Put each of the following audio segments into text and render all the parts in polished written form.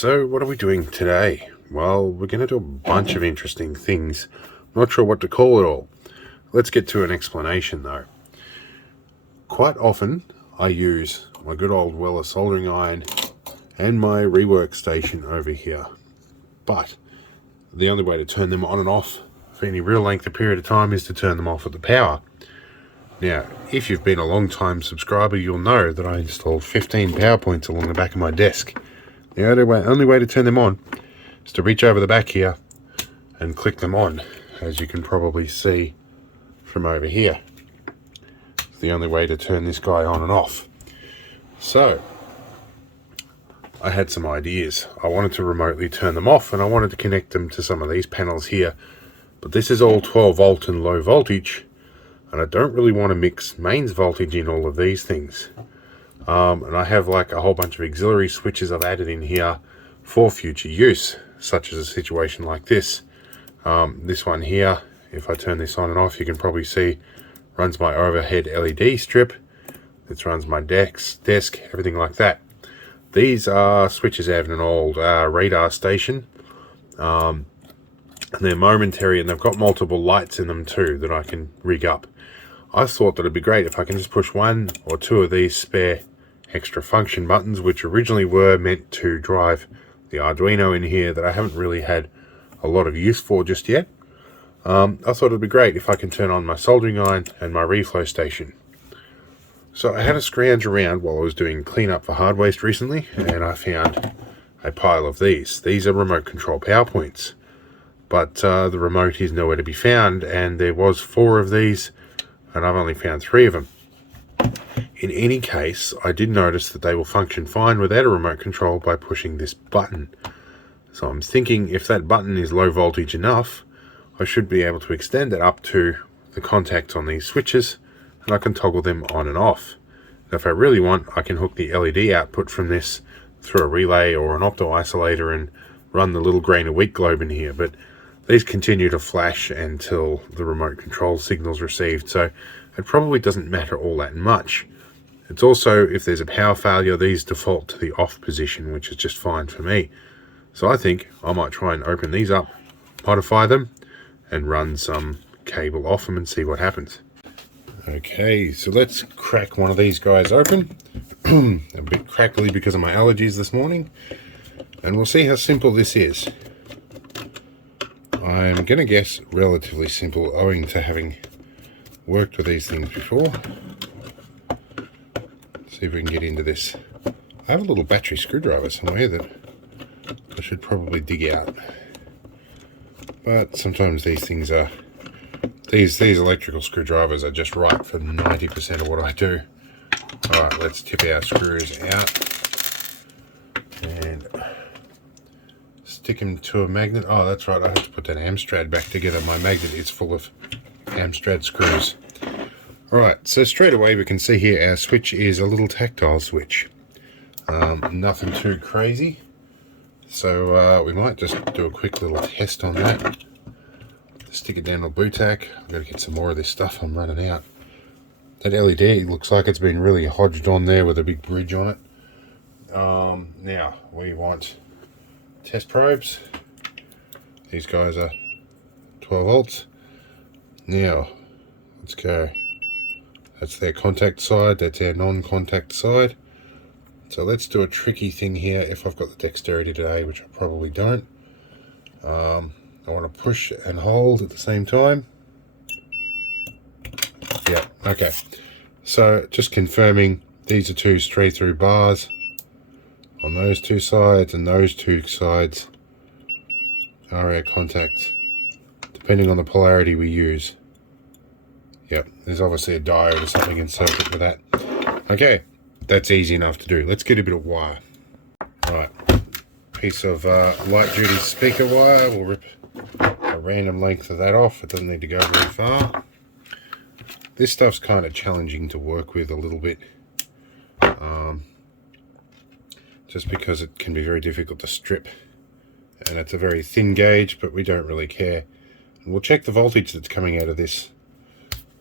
So what are we doing today? Well, we're going to do a bunch of interesting things. Not sure what to call it all. Let's get to an explanation though. Quite often I use my good old Weller soldering iron and my rework station over here. But the only way to turn them on and off for any real length of period of time is to turn them off at the power. Now, if you've been a long time subscriber, you'll know that I installed 15 power points along the back of my desk. The only way to turn them on is to reach over the back here and click them on, as you can probably see from over here. It's the only way to turn this guy on and off. So, I had some ideas. I wanted to remotely turn them off, and I wanted to connect them to some of these panels here. But this is all 12 volt and low voltage, and I don't really want to mix mains voltage in all of these things. And I have like a whole bunch of auxiliary switches I've added in here for future use, such as a situation like this. This one here, if I turn this on and off, you can probably see runs my overhead LED strip. It runs my desk, everything like that. These are switches out of an old radar station. And they're momentary, and they've got multiple lights in them too that I can rig up. I thought that it'd be great if I can just push one or two of these spare extra function buttons, which originally were meant to drive the Arduino in here, that I haven't really had a lot of use for just yet. I thought it'd be great if I can turn on my soldering iron and my reflow station. So I had a scrounge around while I was doing cleanup for hard waste recently, and I found a pile of these. These are remote control power points, but the remote is nowhere to be found, and there was 4 of these, and I've only found 3 of them. In any case, I did notice that they will function fine without a remote control by pushing this button. So I'm thinking if that button is low voltage enough, I should be able to extend it up to the contacts on these switches, and I can toggle them on and off. And if I really want, I can hook the LED output from this through a relay or an opto isolator and run the little grain of wheat globe in here, but these continue to flash until the remote control signal's received, so it probably doesn't matter all that much. It's also, if there's a power failure, these default to the off position, which is just fine for me. So I think I might try and open these up, modify them, and run some cable off them and see what happens. Okay, so let's crack one of these guys open. A bit crackly because of my allergies this morning, and we'll see how simple this is. I'm going to guess relatively simple, owing to having worked with these things before. See if we can get into this. I have a little battery screwdriver somewhere that I should probably dig out. But sometimes these things are... These electrical screwdrivers are just right for 90% of what I do. Alright, let's tip our screws out. And stick them to a magnet. Oh, that's right, I have to put that Amstrad back together. My magnet is full of Amstrad screws. Alright, so straight away we can see here our switch is a little tactile switch. Nothing too crazy. So we might just do a quick little test on that. Stick it down on boot tack. I've got to get some more of this stuff, I'm running out. That LED looks like it's been really hodged on there with a big bridge on it. Now we want test probes. These guys are 12 volts. Now let's go. That's their contact side, that's our non-contact side. So let's do a tricky thing here if I've got the dexterity today, which I probably don't. I want to push and hold at the same time. Yeah, okay. So just confirming, these are 2 straight through bars on those 2 sides, and those 2 sides are our contacts, depending on the polarity we use. Yep, there's obviously a diode or something in circuit with that. Okay, that's easy enough to do. Let's get a bit of wire. Alright, piece of light duty speaker wire. We'll rip a random length of that off. It doesn't need to go very far. This stuff's kind of challenging to work with a little bit, just because it can be very difficult to strip, and it's a very thin gauge, but we don't really care. And we'll check the voltage that's coming out of this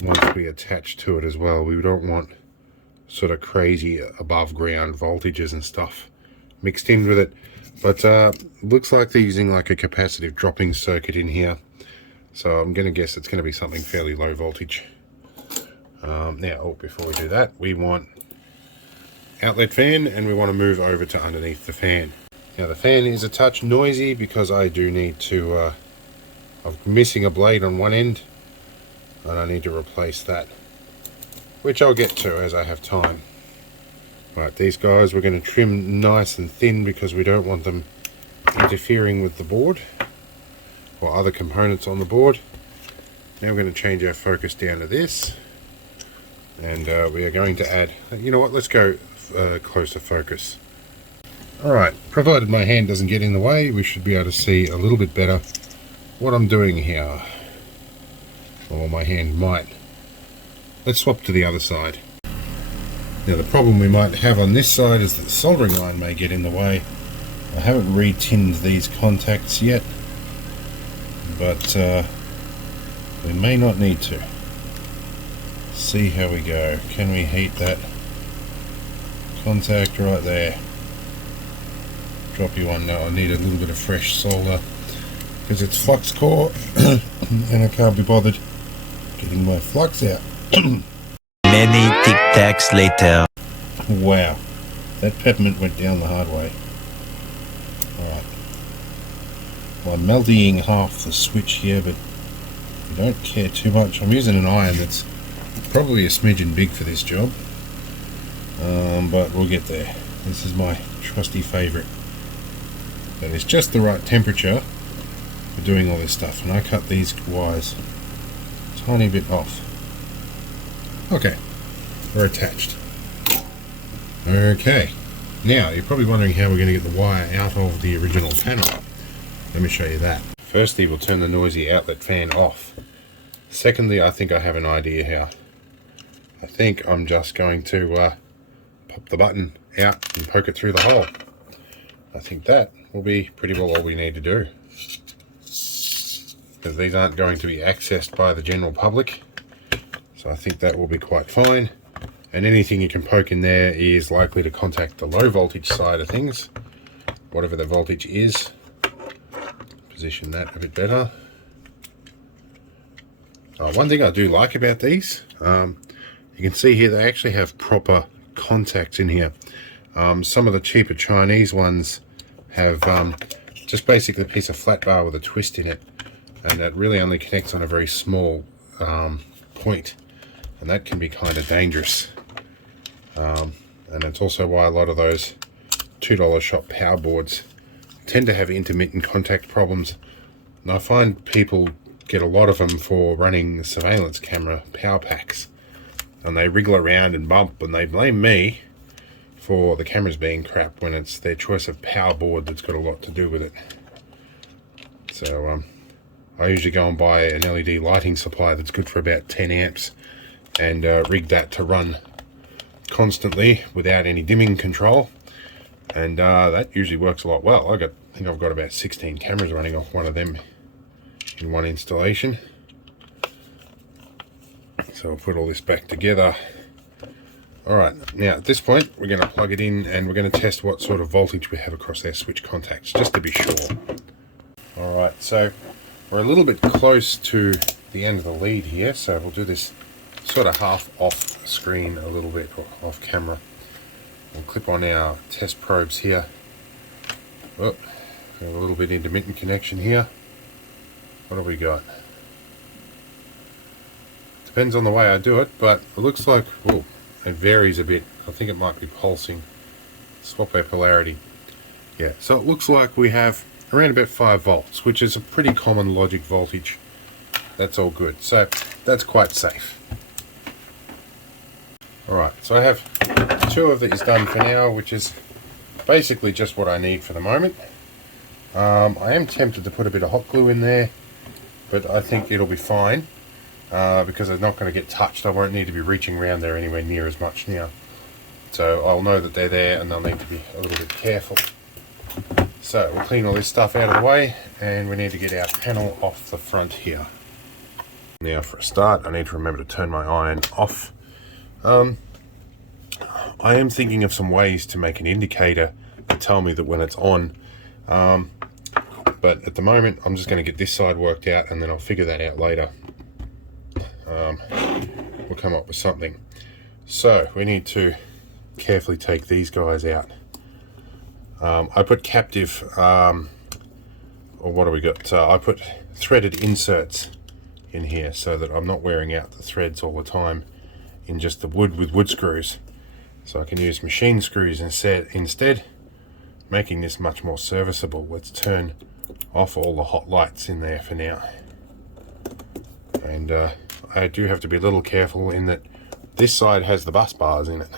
once we attach to it as well. We don't want sort of crazy above ground voltages and stuff mixed in with it. But looks like they're using like a capacitive dropping circuit in here. So I'm going to guess it's going to be something fairly low voltage. Now, before we do that, we want outlet fan, and we want to move over to underneath the fan. Now the fan is a touch noisy because I do need to, I'm missing a blade on one end, and I need to replace that, which I'll get to as I have time. Right, these guys we're going to trim nice and thin because we don't want them interfering with the board or other components on the board. Now we're going to change our focus down to this, and we are going to add, you know what, let's go closer focus. Alright, provided my hand doesn't get in the way, we should be able to see a little bit better what I'm doing here. Or my hand might. Let's swap to the other side. Now the problem we might have on this side is that the soldering line may get in the way. I haven't re-tinned these contacts yet, but we may not need to. See how we go. Can we heat that contact right there? Drop you one now. I need a little bit of fresh solder because it's flux core and I can't be bothered getting my flux out. Many tic-tacs later. Wow, that peppermint went down the hard way. Alright, well, I'm melting half the switch here, but I don't care too much. I'm using an iron that's probably a smidgen big for this job, but we'll get there. This is my trusty favourite. That is just the right temperature for doing all this stuff, and I cut these wires a tiny bit off. Okay, we're attached. Okay, now you're probably wondering how we're going to get the wire out of the original panel. Let me show you that. Firstly, we'll turn the noisy outlet fan off. Secondly, I think I have an idea how. I think I'm just going to pop the button out and poke it through the hole. I think that will be pretty well all we need to do, because these aren't going to be accessed by the general public, so I think that will be quite fine. And anything you can poke in there is likely to contact the low voltage side of things, whatever the voltage is. Position that a bit better. One thing I do like about these, you can see here they actually have proper contacts in here. Some of the cheaper Chinese ones have just basically a piece of flat bar with a twist in it, and that really only connects on a very small point, and that can be kind of dangerous. And it's also why a lot of those $2 shop power boards tend to have intermittent contact problems, and I find people get a lot of them for running surveillance camera power packs, and they wriggle around and bump, and they blame me for the cameras being crap when it's their choice of power board that's got a lot to do with it. So I usually go and buy an LED lighting supply that's good for about 10 amps and rig that to run constantly without any dimming control, and that usually works a lot well. I think I've got about 16 cameras running off one of them in one installation. So we'll put all this back together. Alright, now at this point we're going to plug it in and we're going to test what sort of voltage we have across our switch contacts, just to be sure. Alright, so we're a little bit close to the end of the lead here, so we'll do this sort of half off screen a little bit, or off camera. We'll clip on our test probes here. Oh, got a little bit intermittent connection here. What have we got? Depends on the way I do it, but it looks like, oh, it varies a bit. I think it might be pulsing. Swap our polarity. Yeah, so it looks like we have around about 5 volts, which is a pretty common logic voltage. That's all good. So that's quite safe. Alright, so I have 2 of these done for now, which is basically just what I need for the moment. I am tempted to put a bit of hot glue in there, but I think it'll be fine because they're not going to get touched. I won't need to be reaching around there anywhere near as much now. So I'll know that they're there and they'll need to be a little bit careful. So we'll clean all this stuff out of the way, and we need to get our panel off the front here. Now for a start, I need to remember to turn my iron off. I am thinking of some ways to make an indicator to tell me that when it's on, But at the moment, I'm just going to get this side worked out, and then I'll figure that out later. We'll come up with something. So we need to carefully take these guys out. I put captive, or what do we got? I put threaded inserts in here so that I'm not wearing out the threads all the time in just the wood with wood screws. So I can use machine screws instead, making this much more serviceable. Let's turn off all the hot lights in there for now. And I do have to be a little careful in that this side has the bus bars in it.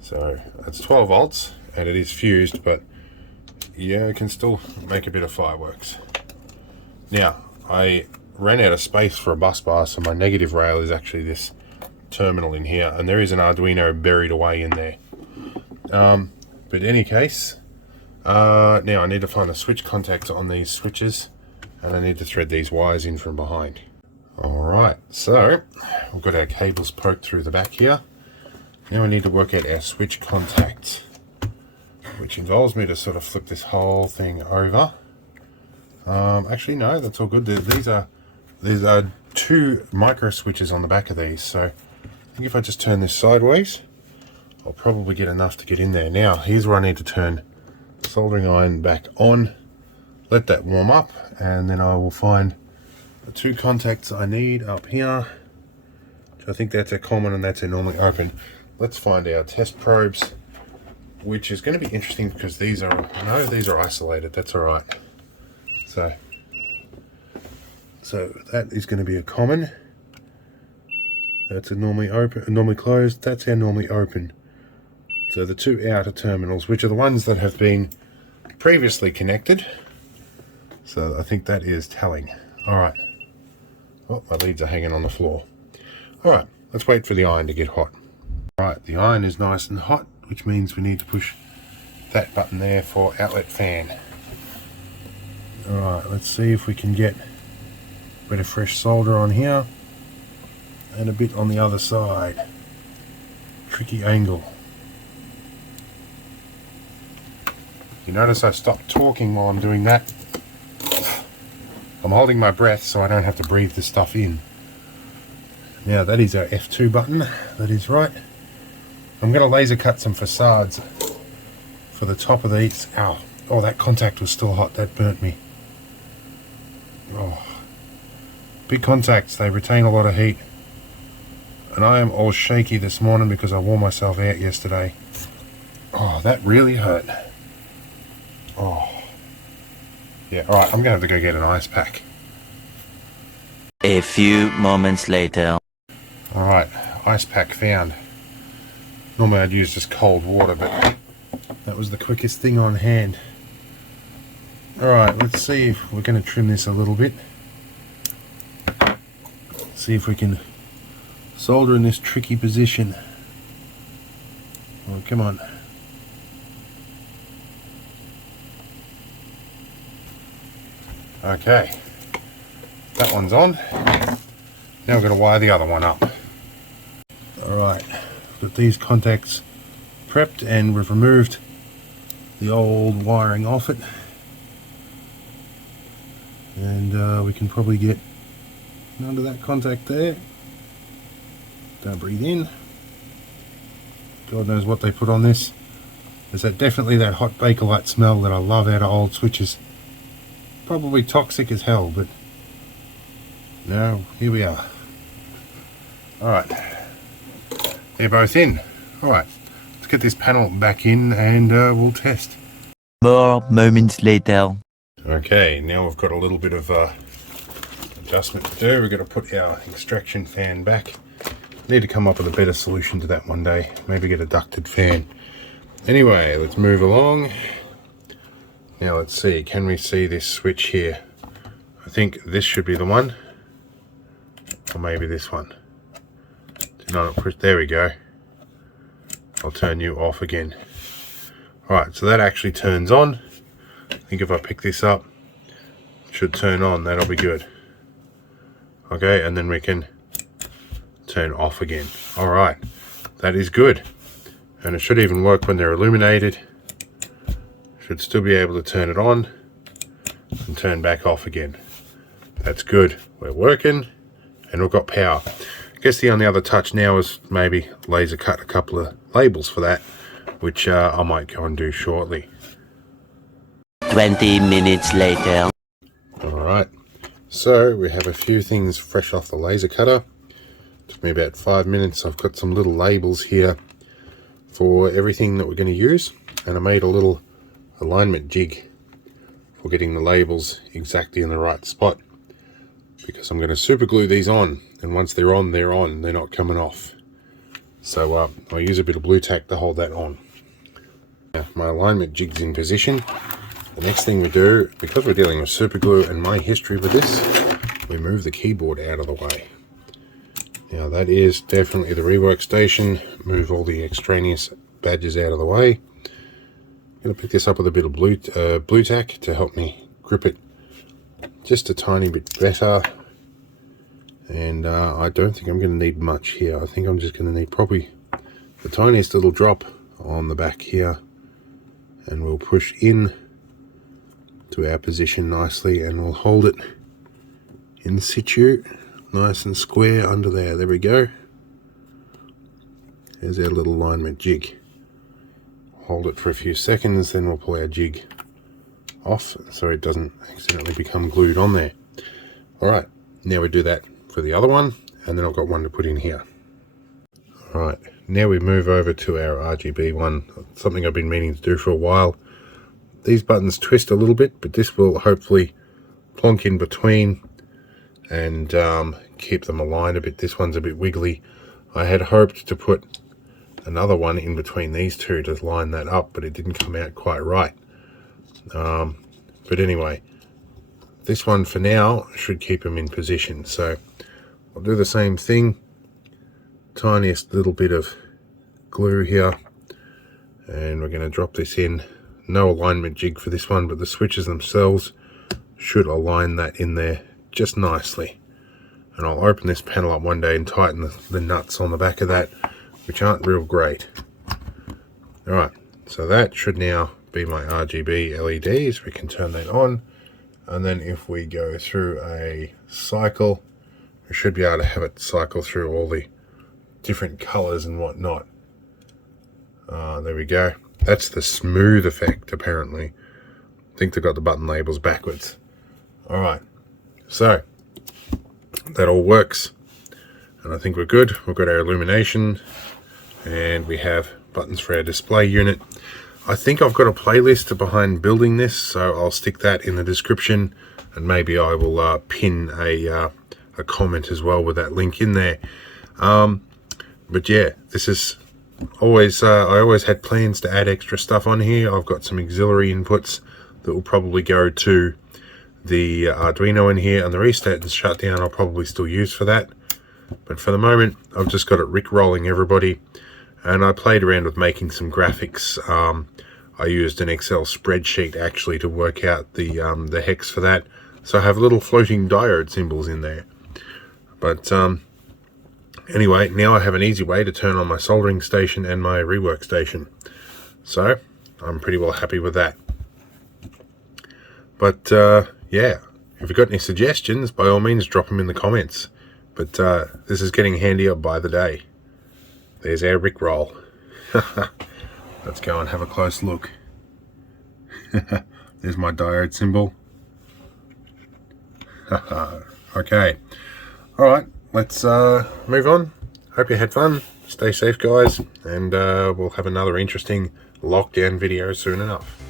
So it's 12 volts and it is fused, but yeah, it can still make a bit of fireworks. Now, I ran out of space for a bus bar, so my negative rail is actually this terminal in here, and there is an Arduino buried away in there. But in any case, now I need to find the switch contacts on these switches, and I need to thread these wires in from behind. Alright, so we've got our cables poked through the back here. Now we need to work out our switch contacts, which involves me to sort of flip this whole thing over. Actually no, that's all good. These are two micro switches on the back of these, so I think if I just turn this sideways, I'll probably get enough to get in there. Now, here's where I need to turn the soldering iron back on, let that warm up, and then I will find the two contacts I need up here. I think that's a common and that's a normally open. Let's find our test probes, which is going to be interesting because these are isolated. That's all right. So that is going to be a common. That's a normally open, normally closed. That's our normally open. So the two outer terminals, which are the ones that have been previously connected. So I think that is telling. All right. Oh, my leads are hanging on the floor. All right, let's wait for the iron to get hot. All right, the iron is nice and hot, which means we need to push that button there for outlet fan. All right, let's see if we can get a bit of fresh solder on here and a bit on the other side. Tricky angle. You notice I stopped talking while I'm doing that. I'm holding my breath so I don't have to breathe the stuff in. Now that is our F2 button, that is right. I'm going to laser cut some facades for the top of these. Ow, oh, that contact was still hot, that burnt me. Oh. Big contacts, they retain a lot of heat. And I am all shaky this morning because I wore myself out yesterday. Oh, that really hurt. Oh. Yeah, alright, I'm going to have to go get an ice pack. A few moments later. Alright, ice pack found. Normally I'd use just cold water, but that was the quickest thing on hand. Alright, let's see if we're going to trim this a little bit. See if we can solder in this tricky position. Oh, come on. Okay, that one's on. Now we're going to wire the other one up. Alright, got these contacts prepped and we've removed the old wiring off it. And we can probably get under that contact there. Don't breathe in. God knows what they put on this. There's definitely that hot Bakelite smell that I love out of old switches. Probably toxic as hell, but no, here we are. Alright, they're both in. Alright, let's get this panel back in and we'll test. More moments later. Okay, now we've got a little bit of adjustment to do. We're going to put our extraction fan back. Need to come up with a better solution to that one day. Maybe get a ducted fan. Anyway, let's move along. Now let's see, can we see this switch here? I think this should be the one. Or maybe this one. Do not push, there we go. I'll turn you off again. Alright, so that actually turns on. I think if I pick this up, it should turn on, that'll be good. Okay, and then we can turn off again. Alright, that is good. And it should even work when they're illuminated. Should still be able to turn it on and turn back off again. That's good. We're working and we've got power. I guess the only other touch now is maybe laser cut a couple of labels for that, which I might go and do shortly. 20 minutes later. Alright, so we have a few things fresh off the laser cutter. Took me about 5 minutes. I've got some little labels here for everything that we're going to use, and I made a little alignment jig for getting the labels exactly in the right spot, because I'm going to super glue these on, and once they're on, they're not coming off. So I'll use a bit of blue tack to hold that on. Now, my alignment jig's in position. The next thing we do, because we're dealing with super glue and my history with this, we move the keyboard out of the way. Now that is definitely the rework station. Move all the extraneous badges out of the way. I'm going to pick this up with a bit of blue tack to help me grip it just a tiny bit better. And I don't think I'm going to need much here. I think I'm just going to need probably the tiniest little drop on the back here, and we'll push in to our position nicely, and we'll hold it in situ nice and square under there. There we go. There's our little alignment jig. Hold it for a few seconds, then we'll pull our jig off so it doesn't accidentally become glued on there. Alright, now we do that for the other one, and then I've got one to put in here. Alright, now we move over to our RGB one, something I've been meaning to do for a while. These buttons twist a little bit, but this will hopefully plonk in between and keep them aligned a bit. This one's a bit wiggly. I had hoped to put another one in between these two to line that up, but it didn't come out quite right. But anyway, this one for now should keep them in position. So I'll do the same thing. Tiniest little bit of glue here, and we're going to drop this in. No alignment jig for this one, but the switches themselves should align that in there just nicely. And I'll open this panel up one day and tighten the nuts on the back of that, which aren't real great. Alright, so that should now be my RGB LEDs. We can turn that on, and then if we go through a cycle, we should be able to have it cycle through all the different colors and whatnot. There we go. That's the smooth effect, apparently. I think they've got the button labels backwards. Alright, so that all works, and I think we're good. We've got our illumination, and we have buttons for our display unit. I think I've got a playlist behind building this, so I'll stick that in the description, and maybe I will pin a comment as well with that link in there. But yeah, this is always I always had plans to add extra stuff on here. I've got some auxiliary inputs that will probably go to the Arduino in here, and the restart and shutdown I'll probably still use for that. But for the moment, I've just got it rickrolling everybody, and I played around with making some graphics. I used an Excel spreadsheet actually to work out the hex for that, so I have little floating diode symbols in there. But anyway, now I have an easy way to turn on my soldering station and my rework station, so I'm pretty well happy with that. But yeah, if you've got any suggestions, by all means drop them in the comments. But this is getting handier by the day. There's our rickroll. Let's go and have a close look. There's my diode symbol. Okay, alright, let's move on. Hope you had fun. Stay safe, guys, and we'll have another interesting lockdown video soon enough.